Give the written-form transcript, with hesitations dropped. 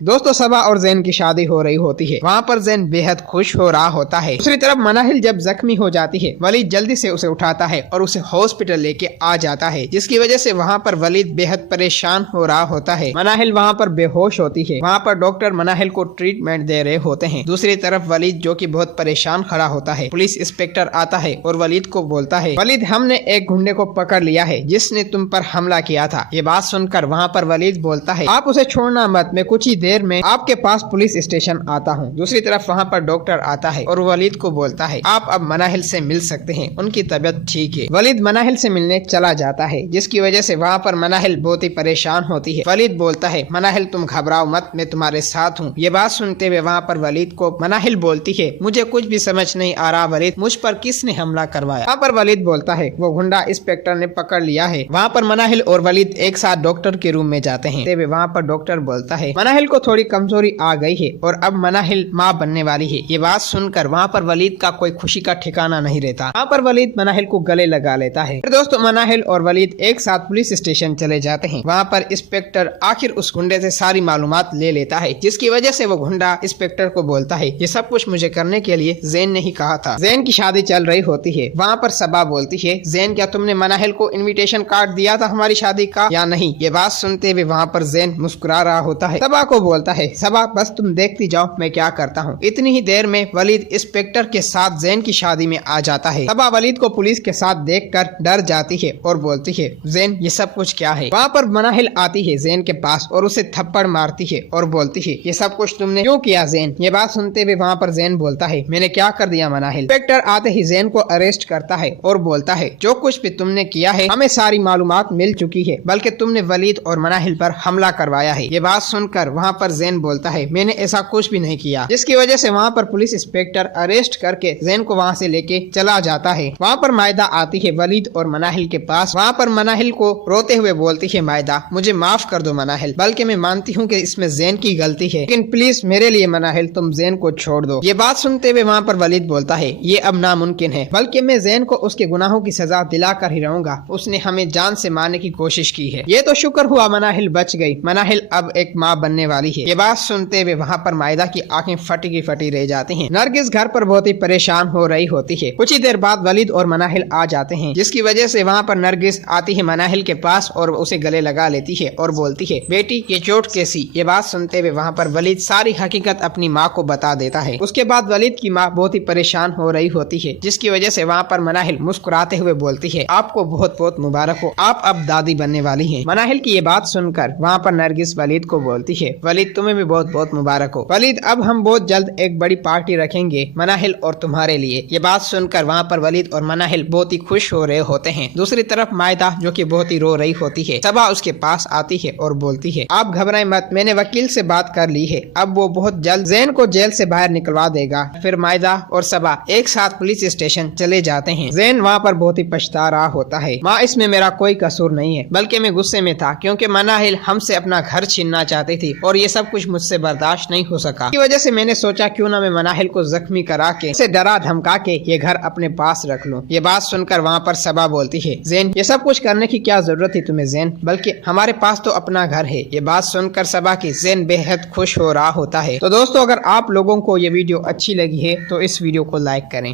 दोस्तों सबा और जैन की शादी हो रही होती है। वहाँ पर जैन बेहद खुश हो रहा होता है। दूसरी तरफ मनाहिल जब जख्मी हो जाती है, वलीद जल्दी से उसे उठाता है और उसे हॉस्पिटल लेके आ जाता है, जिसकी वजह से वहाँ पर वलीद बेहद परेशान हो रहा होता है। मनाहिल वहाँ पर बेहोश होती है। वहाँ पर डॉक्टर मनाहिल को ट्रीटमेंट दे रहे होते हैं। दूसरी तरफ वलीद जो कि बहुत परेशान खड़ा होता है। पुलिस इंस्पेक्टर आता है और वलीद को बोलता है, वलीद हमने एक गुंडे को पकड़ लिया है जिसने तुम पर हमला किया था। ये बात सुनकर वहाँ पर वलीद बोलता है, आप उसे छोड़ना मत, मैं कुछ ही देर में आपके पास पुलिस स्टेशन आता हूँ। दूसरी तरफ वहाँ पर डॉक्टर आता है और वलीद को बोलता है, आप अब मनाहिल से मिल सकते हैं, उनकी तबीयत ठीक है। वलीद मनाहिल से मिलने चला जाता है, जिसकी वजह से वहाँ पर मनाहिल बहुत ही परेशान होती है। वलीद बोलता है, मनाहिल तुम घबराओ मत, मैं तुम्हारे साथ हूँ। ये बात सुनते हुए वहाँ पर वलीद को मनाहिल बोलती है, मुझे कुछ भी समझ नहीं आ रहा वलीद, मुझ पर किसने हमला करवाया। वहाँ पर वलीद बोलता है, वो गुंडा इंस्पेक्टर ने पकड़ लिया है। वहाँ पर मनाहिल और वलीद एक साथ डॉक्टर के रूम में जाते हैं। वहाँ पर डॉक्टर बोलता है, मनाहिल को थोड़ी कमजोरी आ गई है और अब मनाहिल माँ बनने वाली है। ये बात सुनकर वहाँ पर वलीद का कोई खुशी का ठिकाना नहीं रहता। वहाँ पर वलीद मनाहिल को गले लगा लेता है। फिर दोस्तों मनाहिल और वलीद एक साथ पुलिस स्टेशन चले जाते हैं। वहाँ पर इंस्पेक्टर आखिर उस गुंडे से सारी मालूमात ले लेता है, जिसकी वजह से वो गुंडा इंस्पेक्टर को बोलता है, ये सब कुछ मुझे करने के लिए जैन ने ही कहा था। जैन की शादी चल रही होती है। वहाँ पर सबा बोलती है, जैन क्या तुमने मनाहिल को इन्विटेशन कार्ड दिया था हमारी शादी का या नहीं। ये बात सुनते हुए वहाँ पर जैन मुस्कुरा रहा होता है। सबा को बोलता है, सबा बस तुम देखती जाओ मैं क्या करता हूँ। इतनी ही देर में वलीद इंस्पेक्टर के साथ जैन की शादी में आ जाता है। सबा वलीद को पुलिस के साथ देखकर डर जाती है और बोलती है, जैन ये सब कुछ क्या है। वहाँ पर मनाहिल आती है जैन के पास और उसे थप्पड़ मारती है और बोलती है, ये सब कुछ तुमने क्यों किया जैन। ये बात सुनते हुए वहाँ पर जैन बोलता है, मैंने क्या कर दिया मनाहिल। इंस्पेक्टर आते ही जैन को अरेस्ट करता है और बोलता है, जो कुछ भी तुमने किया है हमें सारी मालूमात मिल चुकी है, बल्कि तुमने वलीद और मनाहिल पर हमला करवाया है। ये बात सुनकर वहाँ पर जैन बोलता है, मैंने ऐसा कुछ भी नहीं किया, जिसकी वजह से वहाँ पर पुलिस इंस्पेक्टर अरेस्ट करके जैन को वहाँ से लेके चला जाता है। वहाँ पर मायदा आती है वलीद और मनाहिल के पास। वहाँ पर मनाहिल को रोते हुए बोलती है, मायदा मुझे माफ कर दो मनाहिल, बल्कि मैं मानती हूँ कि इसमें जैन की गलती है, लेकिन प्लीज मेरे लिए मनाहिल तुम जैन को छोड़ दो। ये बात सुनते हुए वहाँ पर वलीद बोलता है, ये अब नामुमकिन है, बल्कि मैं जैन को उसके गुनाहों की सजा दिलाकर ही रहूंगा। उसने हमें जान से मारने की कोशिश की है। ये तो शुक्र हुआ मनाहिल बच गई, मनाहिल अब एक माँ बनने वाली है। ये बात सुनते हुए वहाँ पर मायदा की आंखें फटी की फटी रह जाती हैं। नरगिस घर पर बहुत ही परेशान हो रही होती है। कुछ ही देर बाद वलीद और मनाहिल आ जाते हैं, जिसकी वजह से वहाँ पर नरगिस आती है मनाहिल के पास और उसे गले लगा लेती है और बोलती है, बेटी ये चोट कैसी। ये बात सुनते हुए वहाँ पर वलीद सारी हकीकत अपनी माँ को बता देता है। उसके बाद वलीद की माँ बहुत ही परेशान हो रही होती है, जिसकी वजह से वहाँ पर मनाहिल मुस्कुराते हुए बोलती है, आपको बहुत बहुत मुबारक हो, आप अब दादी बनने वाली हैं। मनाहिल की ये बात सुनकर वहाँ पर नरगिस वलीद को बोलती है, वलीद तुम्हें भी बहुत बहुत मुबारक हो। वलीद अब हम बहुत जल्द एक बड़ी पार्टी रखेंगे मनाहिल और तुम्हारे लिए। ये बात सुनकर वहाँ पर वलीद और मनाहिल बहुत ही खुश हो रहे होते हैं। दूसरी तरफ मायदा जो कि बहुत ही रो रही होती है, सबा उसके पास आती है और बोलती है, आप घबराएं मत, मैंने वकील से बात कर ली है, अब वो बहुत जल्द जैन को जेल से बाहर निकलवा देगा। फिर मायदा और सबा एक साथ पुलिस स्टेशन चले जाते हैं। जैन वहाँ पर बहुत ही पछता रहा होता है, माँ इसमें मेरा कोई कसूर नहीं है, बल्कि मैं गुस्से में था क्योंकि मनाहिल हमसे अपना घर छीनना चाहती थी और ये सब कुछ मुझसे बर्दाश्त नहीं हो सका। इस वजह से मैंने सोचा क्यों ना मैं मनाहिल को जख्मी करा के इसे डरा धमका के ये घर अपने पास रख लूं। ये बात सुनकर वहाँ पर सबा बोलती है, जैन ये सब कुछ करने की क्या जरूरत थी तुम्हें जैन, बल्कि हमारे पास तो अपना घर है। ये बात सुनकर सबा की जैन बेहद खुश हो रहा होता है। तो दोस्तों अगर आप लोगों को ये वीडियो अच्छी लगी है तो इस वीडियो को लाइक करें।